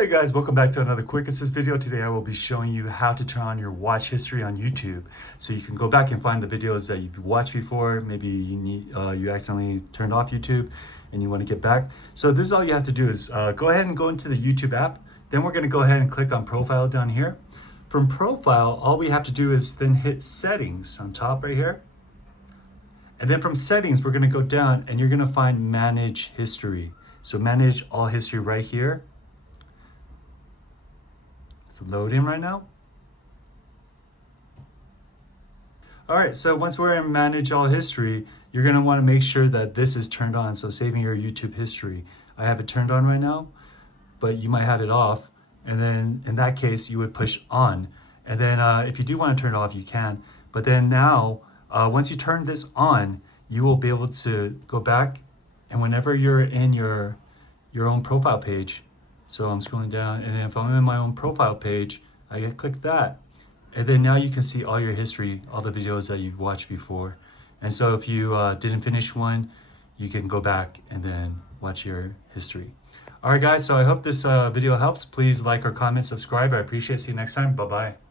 Hey guys, welcome back to another quick assist video. Today I will be showing you how to turn on your watch history on YouTube. So you can go back and find the videos that you've watched before. Maybe you accidentally turned off YouTube and you want to get back. So this is all you have to do is go ahead and go into the YouTube app. Then we're going to go ahead and click on profile down here. From profile, all we have to do is then hit settings on top right here. And then from settings, we're going to go down and you're going to find manage history. So manage all history right here. It's loading right now. All right, so once we're in manage all history, you're gonna wanna make sure that this is turned on. So saving your YouTube history. I have it turned on right now, but you might have it off. And then in that case, you would push on. And then if you do wanna turn it off, you can. But then now, once you turn this on, you will be able to go back and whenever you're in your own profile page, so I'm scrolling down, and then if I'm in my own profile page, I can click that. And then now you can see all your history, all the videos that you've watched before. And so if you didn't finish one, you can go back and then watch your history. All right, guys, so I hope this video helps. Please like or comment, subscribe. I appreciate it. See you next time. Bye-bye.